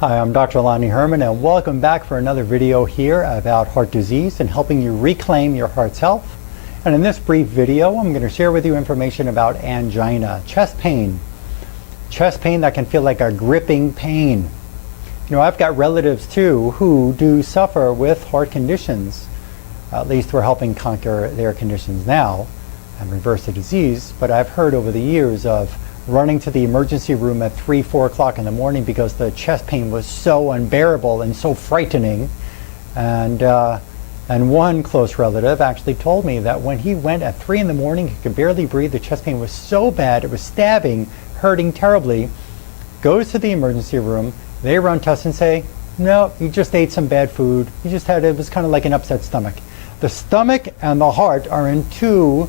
Hi, I'm Dr. Lonnie Herman, and welcome back for another video here about heart disease and helping you reclaim your heart's health. And in this brief video, I'm going to share with you information about angina, chest pain that can feel like a gripping pain. You know, I've got relatives too who do suffer with heart conditions. At least we're helping conquer their conditions now and reverse the disease, but I've heard over the years of running to the emergency room at 3, 4 o'clock in the morning because the chest pain was so unbearable and so frightening. And one close relative actually told me that when he went at 3 in the morning, he could barely breathe. The chest pain was so bad, it was stabbing, hurting terribly. Goes to the emergency room, they run tests and say, no, you just ate some bad food. You just had, it was kind of like an upset stomach. The stomach and the heart are in two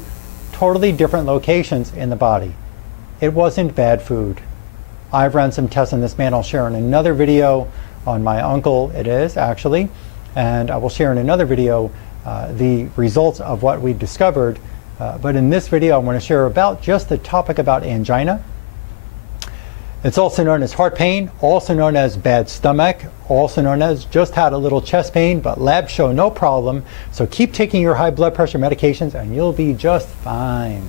totally different locations in the body. It wasn't bad food. I've run some tests on this man. I'll share in another video on my uncle, it is actually, and I will share in another video the results of what we discovered. But in this video, I want to share about just the topic about angina. It's also known as heart pain, also known as bad stomach, also known as just had a little chest pain, but labs show no problem. So keep taking your high blood pressure medications and you'll be just fine.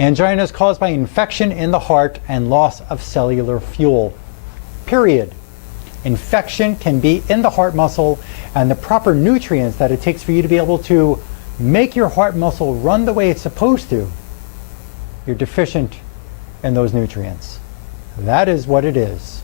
Angina is caused by infection in the heart and loss of cellular fuel, period. Infection can be in the heart muscle, and the proper nutrients that it takes for you to be able to make your heart muscle run the way it's supposed to, you're deficient in those nutrients. That is what it is.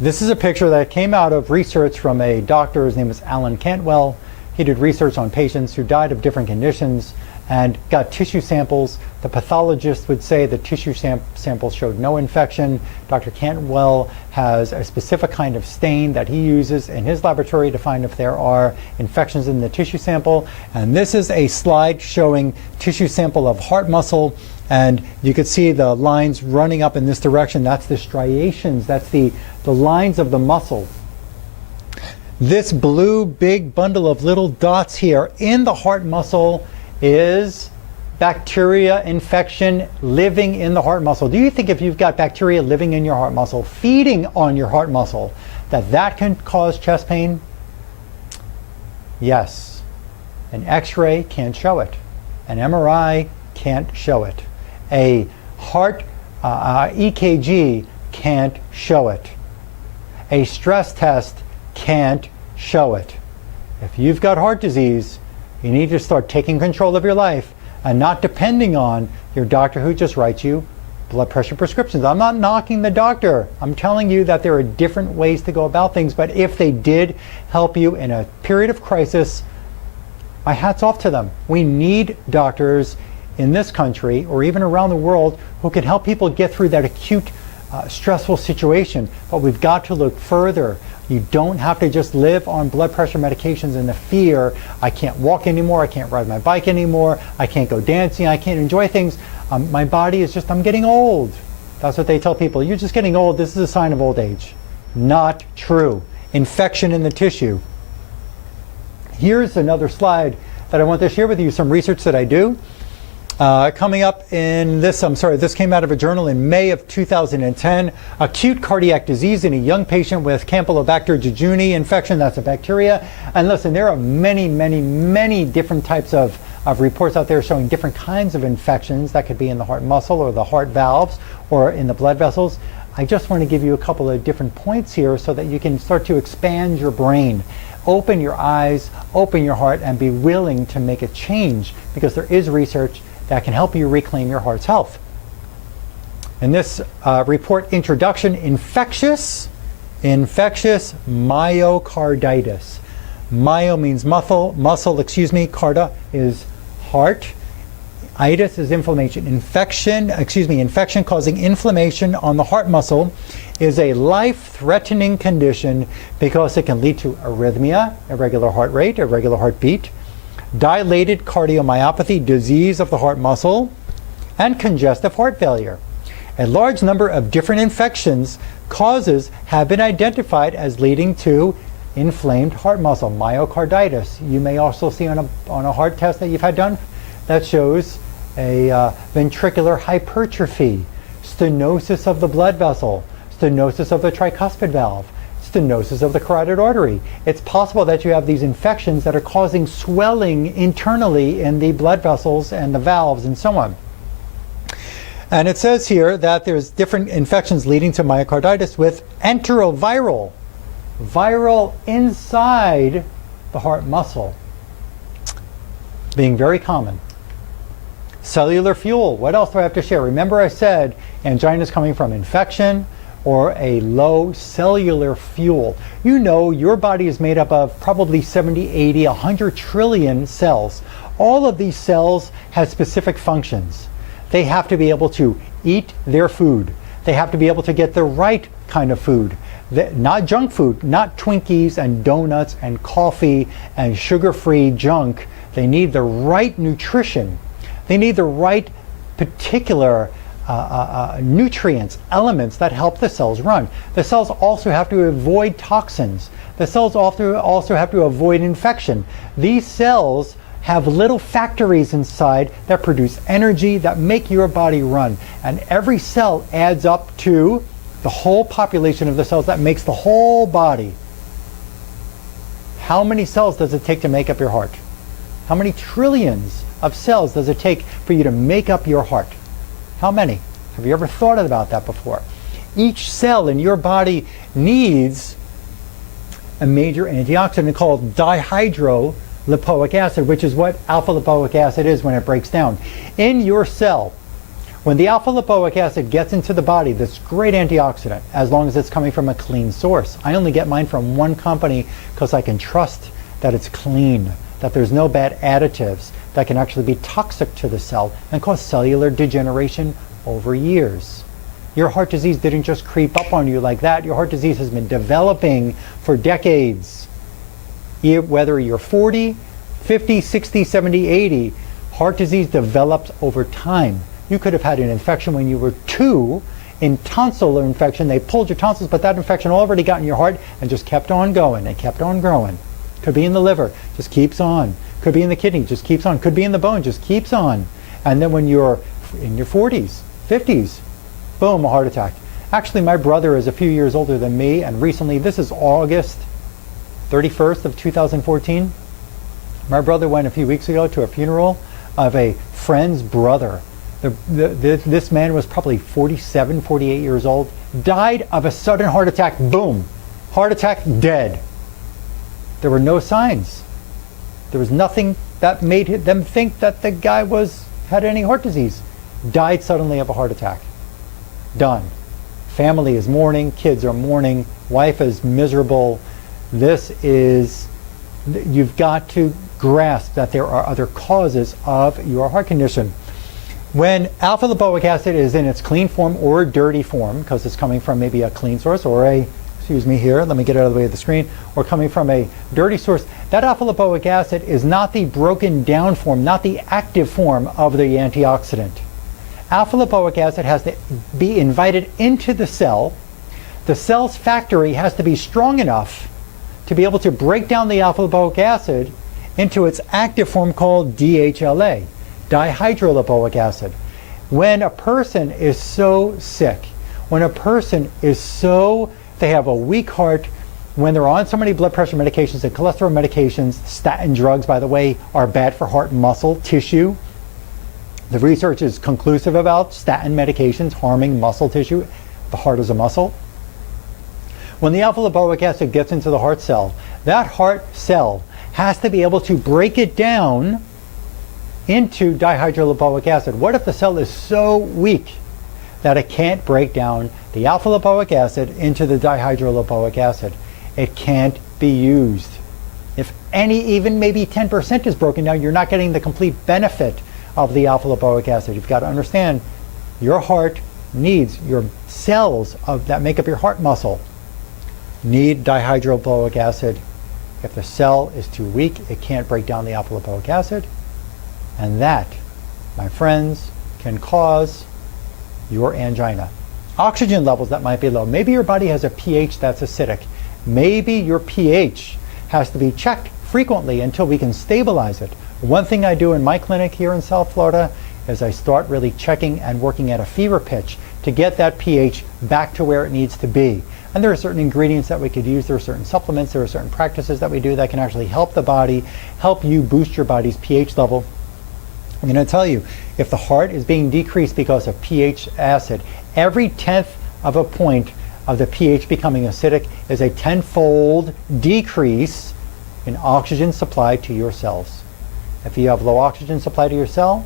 This is a picture that came out of research from a doctor. His name is Alan Cantwell. He did research on patients who died of different conditions and got tissue samples. The pathologist would say the tissue samples showed no infection. Dr. Cantwell has a specific kind of stain that he uses in his laboratory to find if there are infections in the tissue sample. And this is a slide showing tissue sample of heart muscle. And you could see the lines running up in this direction. That's the striations. That's the lines of the muscle. This blue big bundle of little dots here in the heart muscle is bacteria infection living in the heart muscle. Do you think if you've got bacteria living in your heart muscle, feeding on your heart muscle, that can cause chest pain? Yes. An X-ray can't show it. An MRI can't show it. A heart EKG can't show it. A stress test can't show it. If you've got heart disease, you need to start taking control of your life and not depending on your doctor who just writes you blood pressure prescriptions. I'm not knocking the doctor. I'm telling you that there are different ways to go about things, but if they did help you in a period of crisis, my hat's off to them. We need doctors in this country or even around the world who can help people get through that acute stressful situation, but we've got to look further. You don't have to just live on blood pressure medications and the fear, I can't walk anymore, I can't ride my bike anymore, I can't go dancing, I can't enjoy things. My body is just, I'm getting old. That's what they tell people. You're just getting old, this is a sign of old age. Not true. Infection in the tissue. Here's another slide that I want to share with you, some research that I do. Coming up in this, this came out of a journal in May of 2010. Acute cardiac disease in a young patient with Campylobacter jejuni infection. That's a bacteria. And listen, there are many different types of reports out there showing different kinds of infections that could be in the heart muscle or the heart valves or in the blood vessels. I just want to give you a couple of different points here so that you can start to expand your brain. Open your eyes, open your heart, and be willing to make a change, because there is research that can help you reclaim your heart's health. In this report introduction, infectious myocarditis. Myo means muscle, carda is heart, itis is inflammation. Infection causing inflammation on the heart muscle is a life-threatening condition because it can lead to arrhythmia, irregular heart rate, irregular heartbeat, dilated cardiomyopathy, disease of the heart muscle, and congestive heart failure. A large number of different infections causes have been identified as leading to inflamed heart muscle, myocarditis. You may also see on a heart test that you've had done that shows a ventricular hypertrophy. stenosis of the blood vessel, stenosis of the tricuspid valve, stenosis of the carotid artery. It's possible that you have these infections that are causing swelling internally in the blood vessels and the valves and so on. And it says here that there's different infections leading to myocarditis with enteroviral, viral inside the heart muscle, being very common. Cellular fuel, what else do I have to share? Remember I said angina is coming from infection or a low cellular fuel. You know your body is made up of probably 70, 80, 100 trillion cells. All of these cells have specific functions. They have to be able to eat their food. They have to be able to get the right kind of food. Not junk food, not Twinkies and donuts and coffee and sugar-free junk. They need the right nutrition. They need the right particular nutrients, elements that help the cells run. The cells also have to avoid toxins. The cells also have to avoid infection. These cells have little factories inside that produce energy that make your body run. And every cell adds up to the whole population of the cells that makes the whole body. How many cells does it take to make up your heart? How many trillions of cells does it take for you to make up your heart? How many? Have you ever thought about that before? Each cell in your body needs a major antioxidant called dihydrolipoic acid, which is what alpha lipoic acid is when it breaks down. In your cell, when the alpha lipoic acid gets into the body, this great antioxidant, as long as it's coming from a clean source. I only get mine from one company because I can trust that it's clean, that there's no bad additives that can actually be toxic to the cell and cause cellular degeneration over years. Your heart disease didn't just creep up on you like that. Your heart disease has been developing for decades. Whether you're 40, 50, 60, 70, 80, heart disease develops over time. You could have had an infection when you were 2, in tonsillar infection. They pulled your tonsils, but that infection already got in your heart and just kept on going. It kept on growing. Could be in the liver, just keeps on. Could be in the kidney, just keeps on. Could be in the bone, just keeps on. And then when you're in your 40s, 50s, boom, a heart attack. Actually, my brother is a few years older than me, and recently, this is August 31st of 2014. My brother went a few weeks ago to a funeral of a friend's brother. This man was probably 47, 48 years old, died of a sudden heart attack, boom, heart attack, dead. There were no signs. There was nothing that made them think that the guy had any heart disease. Died suddenly of a heart attack. Done. Family is mourning, kids are mourning, wife is miserable. You've got to grasp that there are other causes of your heart condition. When alpha lipoic acid is in its clean form or dirty form, because it's coming from maybe a clean source or let me get out of the way of the screen, or coming from a dirty source, that alpha lipoic acid is not the broken down form, not the active form of the antioxidant. Alpha lipoic acid has to be invited into the cell. The cell's factory has to be strong enough to be able to break down the alpha lipoic acid into its active form called DHLA, dihydrolipoic acid. When a person is so sick, when a person they have a weak heart, when they're on so many blood pressure medications and cholesterol medications, statin drugs, by the way, are bad for heart muscle tissue. The research is conclusive about statin medications harming muscle tissue. The heart is a muscle. When the alpha lipoic acid gets into the heart cell, that heart cell has to be able to break it down into dihydrolipoic acid. What if the cell is so weak that it can't break down the alpha lipoic acid into the dihydrolipoic acid? It can't be used. If even maybe 10% is broken down, you're not getting the complete benefit of the alpha lipoic acid. You've got to understand your heart needs, your cells that make up your heart muscle need dihydrolipoic acid. If the cell is too weak, it can't break down the alpha lipoic acid. And that, my friends, can cause your angina. Oxygen levels that might be low. Maybe your body has a pH that's acidic. Maybe your pH has to be checked frequently until we can stabilize it. One thing I do in my clinic here in South Florida is I start really checking and working at a fever pitch to get that pH back to where it needs to be. And there are certain ingredients that we could use, there are certain supplements, there are certain practices that we do that can actually help the body, help you boost your body's pH level. I'm going to tell you, if the heart is being decreased because of pH acid, every 1/10 of a point of the pH becoming acidic is a 10-fold decrease in oxygen supply to your cells. If you have low oxygen supply to your cell,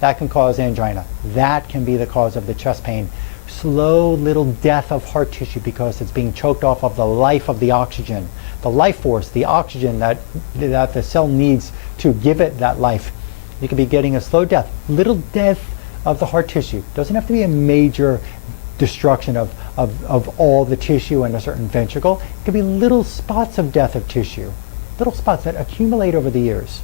that can cause angina. That can be the cause of the chest pain. Slow little death of heart tissue because it's being choked off of the life of the oxygen, the life force, the oxygen that the cell needs to give it that life. You could be getting a slow death, little death of the heart tissue. Doesn't have to be a major destruction of all the tissue in a certain ventricle. It could be little spots of death of tissue, little spots that accumulate over the years.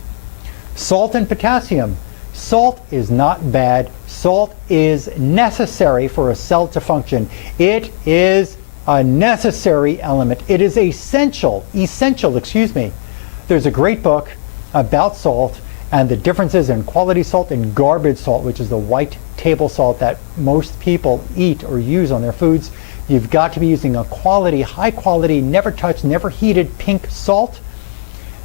Salt and potassium. Salt is not bad. Salt is necessary for a cell to function. It is a necessary element. It is essential, excuse me. There's a great book about salt and the differences in quality salt and garbage salt, which is the white table salt that most people eat or use on their foods. You've got to be using a quality, high quality, never touched, never heated pink salt.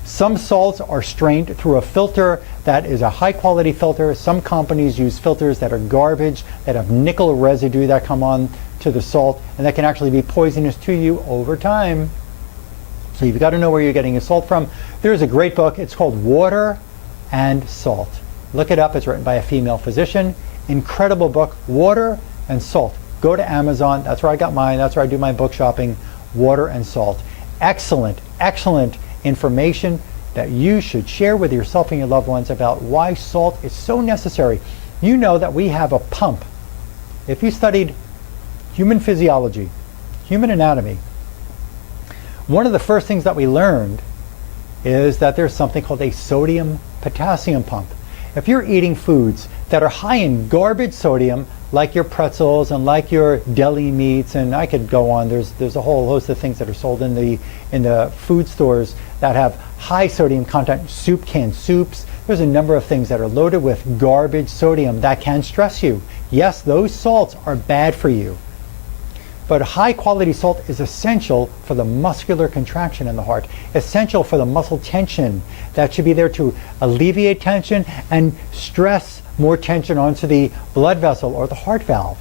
Some salts are strained through a filter that is a high quality filter. Some companies use filters that are garbage, that have nickel residue that come on to the salt, and that can actually be poisonous to you over time. So you've got to know where you're getting your salt from. There's a great book. It's called Water and Salt. Look it up. It's written by a female physician. Incredible book, Water and Salt. Go to Amazon. That's where I got mine. That's where I do my book shopping. Water and Salt. Excellent, excellent information that you should share with yourself and your loved ones about why salt is so necessary. You know that we have a pump. If you studied human physiology, human anatomy, one of the first things that we learned is that there's something called a sodium-potassium pump. If you're eating foods that are high in garbage sodium, like your pretzels and like your deli meats, and I could go on, there's a whole host of things that are sold in the food stores that have high sodium content, canned soups. There's a number of things that are loaded with garbage sodium that can stress you. Yes, those salts are bad for you. But high quality salt is essential for the muscular contraction in the heart, essential for the muscle tension that should be there to alleviate tension and stress more tension onto the blood vessel or the heart valve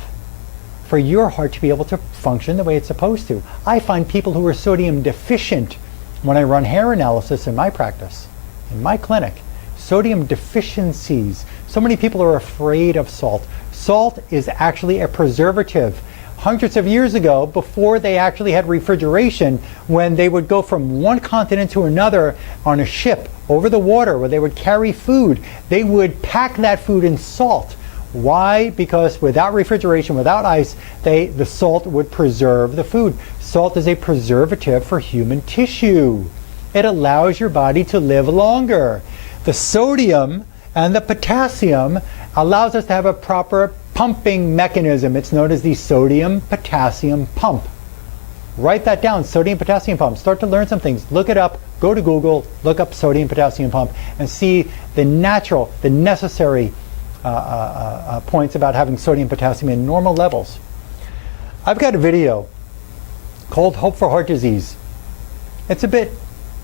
for your heart to be able to function the way it's supposed to. I find people who are sodium deficient when I run hair analysis in my practice, in my clinic, sodium deficiencies. So many people are afraid of salt. Salt is actually a preservative. Hundreds of years ago, before they actually had refrigeration, when they would go from one continent to another on a ship over the water where they would carry food, they would pack that food in salt. Why? Because without refrigeration, without ice, the salt would preserve the food. Salt is a preservative for human tissue. It allows your body to live longer. The sodium and the potassium allows us to have a proper pumping mechanism. It's known as the sodium-potassium pump. Write that down, sodium-potassium pump. Start to learn some things. Look it up. Go to Google, look up sodium-potassium pump, and see the natural, the necessary points about having sodium-potassium in normal levels. I've got a video called Hope for Heart Disease. It's a bit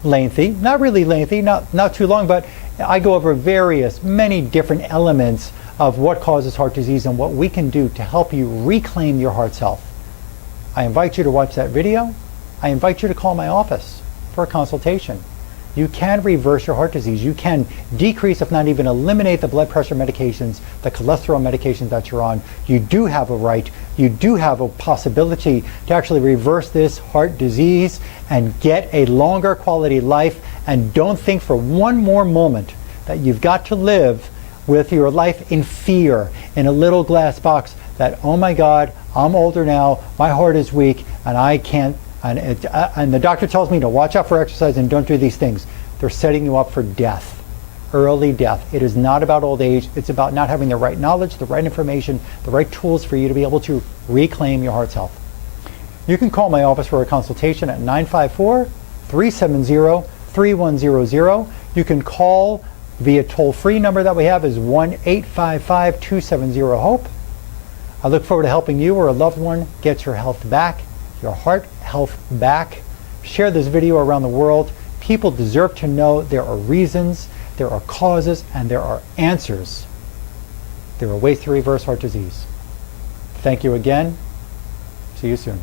lengthy, not really lengthy, not too long, but I go over many different elements of what causes heart disease and what we can do to help you reclaim your heart's health. I invite you to watch that video. I invite you to call my office for a consultation. You can reverse your heart disease. You can decrease, if not even eliminate, the blood pressure medications, the cholesterol medications that you're on. You do have a right, you do have a possibility to actually reverse this heart disease and get a longer quality life. And don't think for one more moment that you've got to live with your life in fear, in a little glass box that, oh my God, I'm older now, my heart is weak, and I can't, and the doctor tells me to watch out for exercise and don't do these things. They're setting you up for death, early death. It is not about old age. It's about not having the right knowledge, the right information, the right tools for you to be able to reclaim your heart's health. You can call my office for a consultation at 954-370-3100. You can call via toll-free number that we have is 1-855-270-HOPE. I look forward to helping you or a loved one get your health back, your heart health back. Share this video around the world. People deserve to know there are reasons, there are causes, and there are answers. There are ways to reverse heart disease. Thank you again. See you soon.